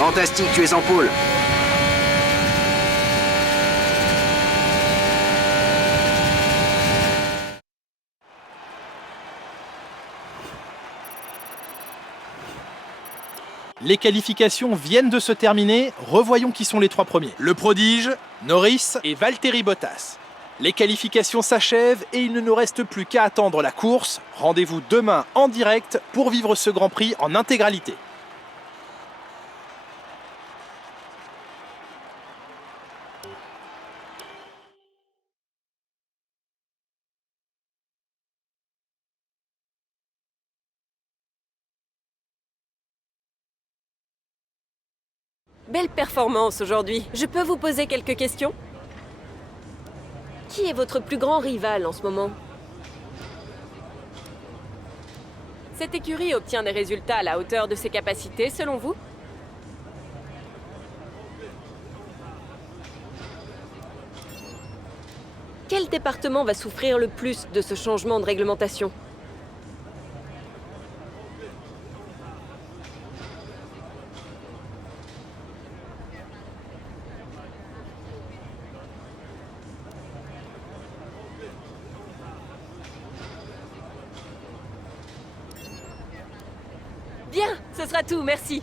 Fantastique, tu es en pôle. Les qualifications viennent de se terminer, revoyons qui sont les 3 premiers. Le prodige, Norris et Valtteri Bottas. Les qualifications s'achèvent et il ne nous reste plus qu'à attendre la course. Rendez-vous demain en direct pour vivre ce Grand Prix en intégralité. Belle performance aujourd'hui. Je peux vous poser quelques questions? Qui est votre plus grand rival en ce moment? Cette écurie obtient des résultats à la hauteur de ses capacités, selon vous? Quel département va souffrir le plus de ce changement de réglementation? Bien, ce sera tout, merci.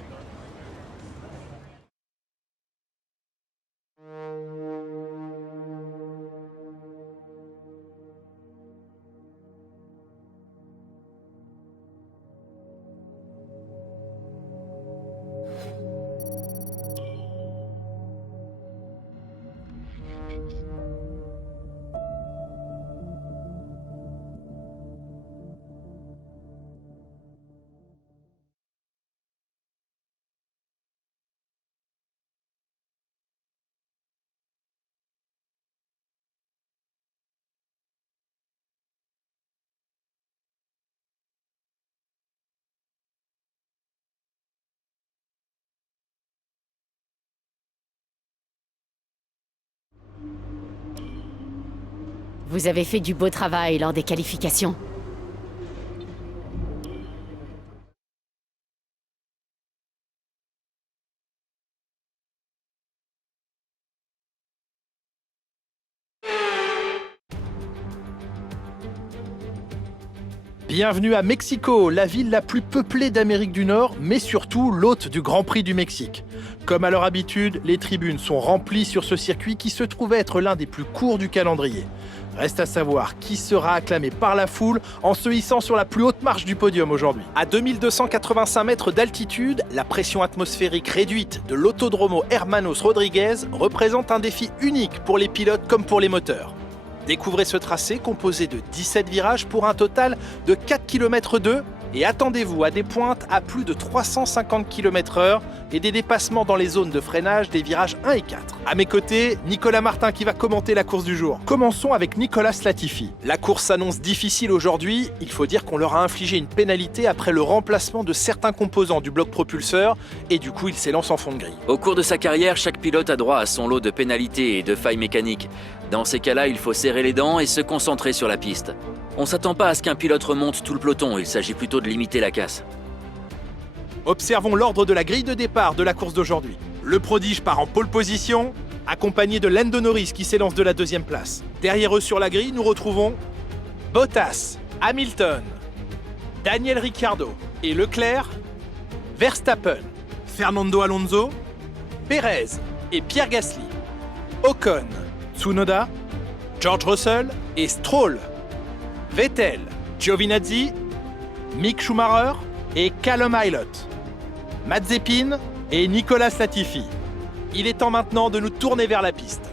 Vous avez fait du beau travail lors des qualifications. Bienvenue à Mexico, la ville la plus peuplée d'Amérique du Nord, mais surtout l'hôte du Grand Prix du Mexique. Comme à leur habitude, les tribunes sont remplies sur ce circuit qui se trouve être l'un des plus courts du calendrier. Reste à savoir qui sera acclamé par la foule en se hissant sur la plus haute marche du podium aujourd'hui. À 2285 mètres d'altitude, la pression atmosphérique réduite de l'Autodromo Hermanos Rodriguez représente un défi unique pour les pilotes comme pour les moteurs. Découvrez ce tracé composé de 17 virages pour un total de 4 km 2 et attendez-vous à des pointes à plus de 350 km/h et des dépassements dans les zones de freinage des virages 1 et 4. À mes côtés, Nicolas Martin qui va commenter la course du jour. Commençons avec Nicolas Latifi. La course s'annonce difficile aujourd'hui, il faut dire qu'on leur a infligé une pénalité après le remplacement de certains composants du bloc propulseur et du coup ils s'élancent en fond de grille. Au cours de sa carrière, chaque pilote a droit à son lot de pénalités et de failles mécaniques. Dans ces cas-là, il faut serrer les dents et se concentrer sur la piste. On s'attend pas à ce qu'un pilote remonte tout le peloton, il s'agit plutôt de limiter la casse. Observons l'ordre de la grille de départ de la course d'aujourd'hui. Le prodige part en pole position, accompagné de Lando Norris qui s'élance de la 2e place. Derrière eux sur la grille, nous retrouvons Bottas, Hamilton, Daniel Ricciardo et Leclerc, Verstappen, Fernando Alonso, Pérez et Pierre Gasly, Ocon, Tsunoda, George Russell et Stroll, Vettel, Giovinazzi, Mick Schumacher et Callum Ilott, Mazepin et Nicolas Latifi. Il est temps maintenant de nous tourner vers la piste.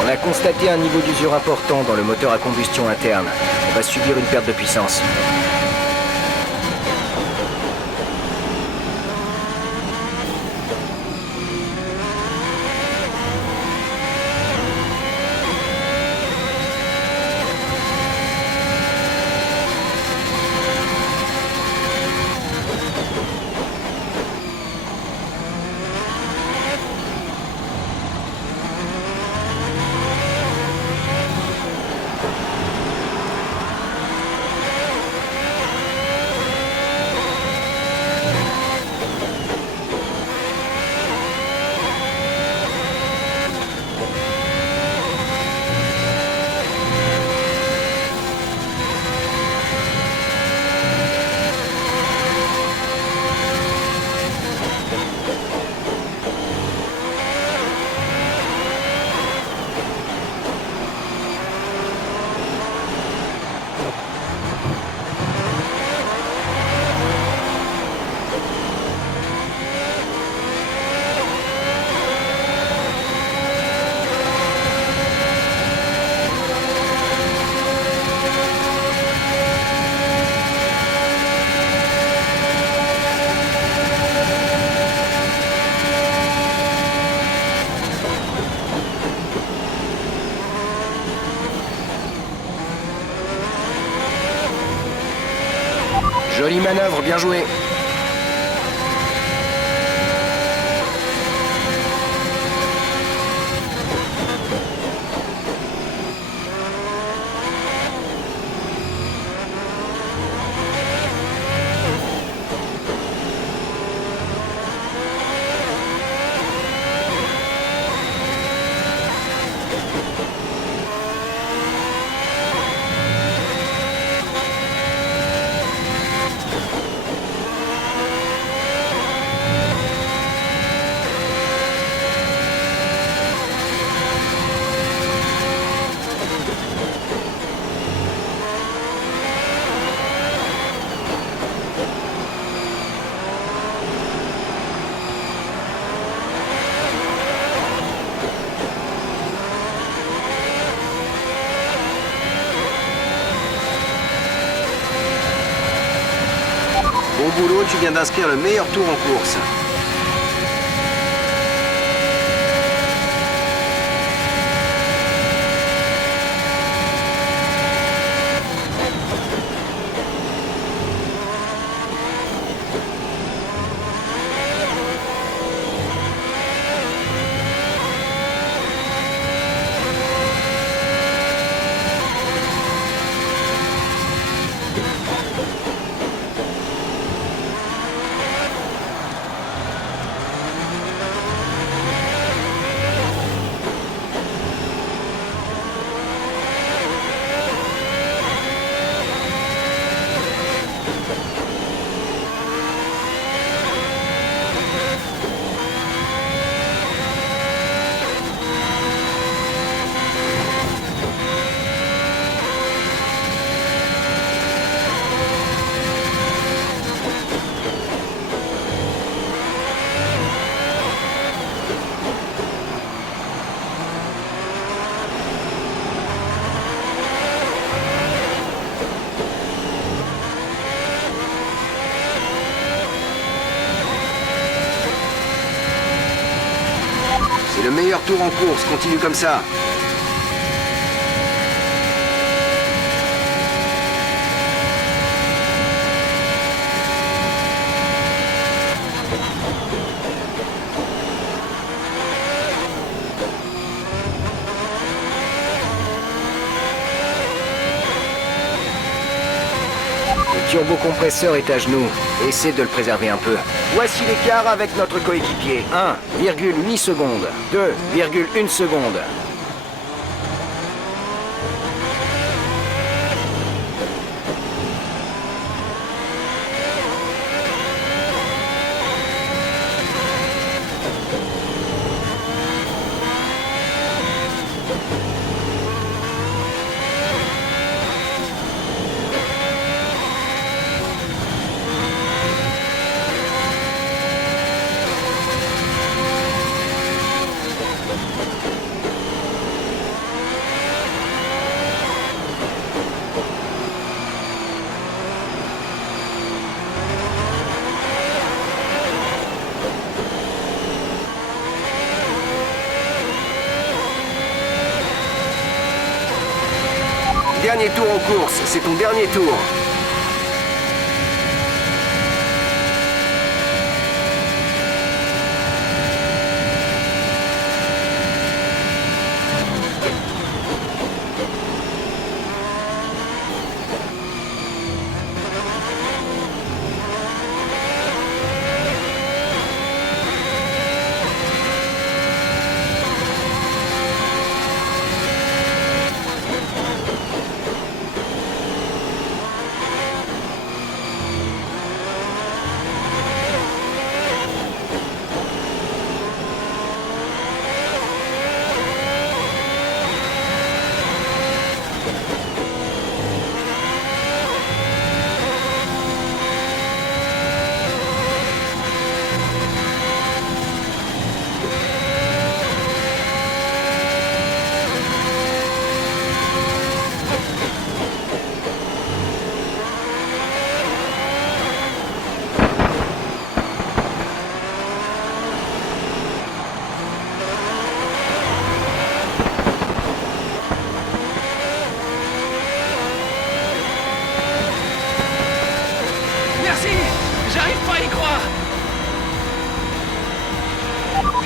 On a constaté un niveau d'usure important dans le moteur à combustion interne. On va subir une perte de puissance. Jolie manœuvre, bien joué. Bon boulot, tu viens d'inscrire le meilleur tour en course. C'est le meilleur tour en course, continue comme ça. Le turbocompresseur est à genoux. Essaie de le préserver un peu. Voici l'écart avec notre coéquipier. 1,8 secondes. 2,1 secondes. Dernier tour en course, c'est ton dernier tour.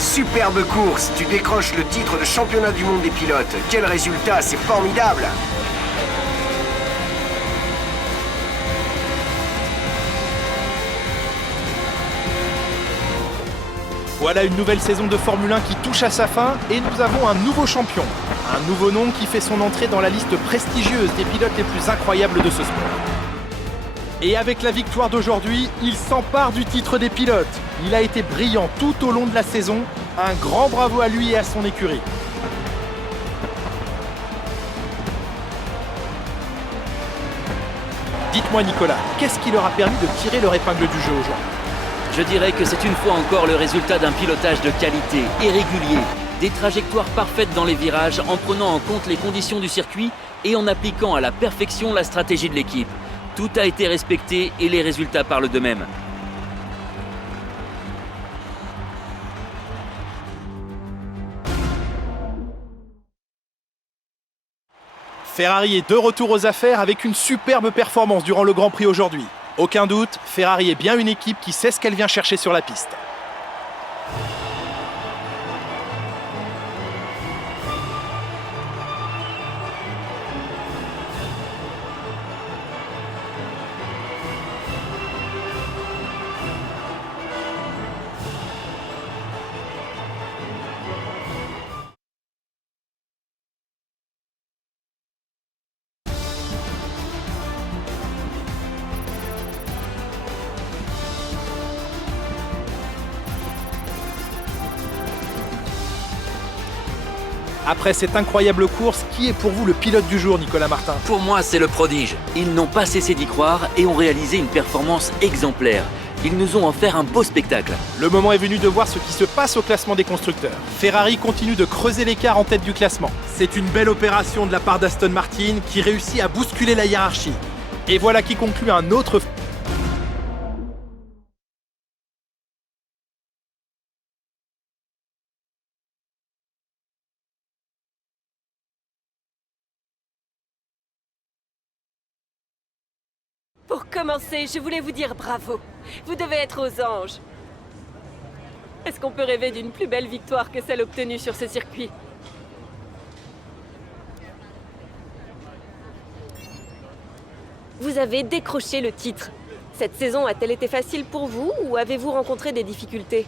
Superbe course, tu décroches le titre de championnat du monde des pilotes. Quel résultat, c'est formidable! Voilà une nouvelle saison de Formule 1 qui touche à sa fin et nous avons un nouveau champion. Un nouveau nom qui fait son entrée dans la liste prestigieuse des pilotes les plus incroyables de ce sport. Et avec la victoire d'aujourd'hui, il s'empare du titre des pilotes. Il a été brillant tout au long de la saison. Un grand bravo à lui et à son écurie. Dites-moi Nicolas, qu'est-ce qui leur a permis de tirer leur épingle du jeu aujourd'hui ? Je dirais que c'est une fois encore le résultat d'un pilotage de qualité et régulier, des trajectoires parfaites dans les virages en prenant en compte les conditions du circuit et en appliquant à la perfection la stratégie de l'équipe. Tout a été respecté et les résultats parlent d'eux-mêmes. Ferrari est de retour aux affaires avec une superbe performance durant le Grand Prix aujourd'hui. Aucun doute, Ferrari est bien une équipe qui sait ce qu'elle vient chercher sur la piste. Après cette incroyable course, qui est pour vous le pilote du jour, Nicolas Martin ? Pour moi, c'est le prodige. Ils n'ont pas cessé d'y croire et ont réalisé une performance exemplaire. Ils nous ont offert un beau spectacle. Le moment est venu de voir ce qui se passe au classement des constructeurs. Ferrari continue de creuser l'écart en tête du classement. C'est une belle opération de la part d'Aston Martin qui réussit à bousculer la hiérarchie. Et voilà qui conclut un autre... Pour commencer, je voulais vous dire bravo. Vous devez être aux anges. Est-ce qu'on peut rêver d'une plus belle victoire que celle obtenue sur ce circuit? Vous avez décroché le titre. Cette saison a-t-elle été facile pour vous ou avez-vous rencontré des difficultés?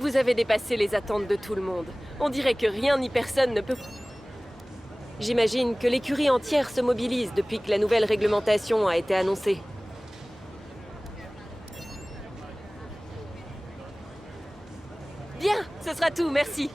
Vous avez dépassé les attentes de tout le monde. On dirait que rien ni personne ne peut... J'imagine que l'écurie entière se mobilise depuis que la nouvelle réglementation a été annoncée. Bien, ce sera tout, merci.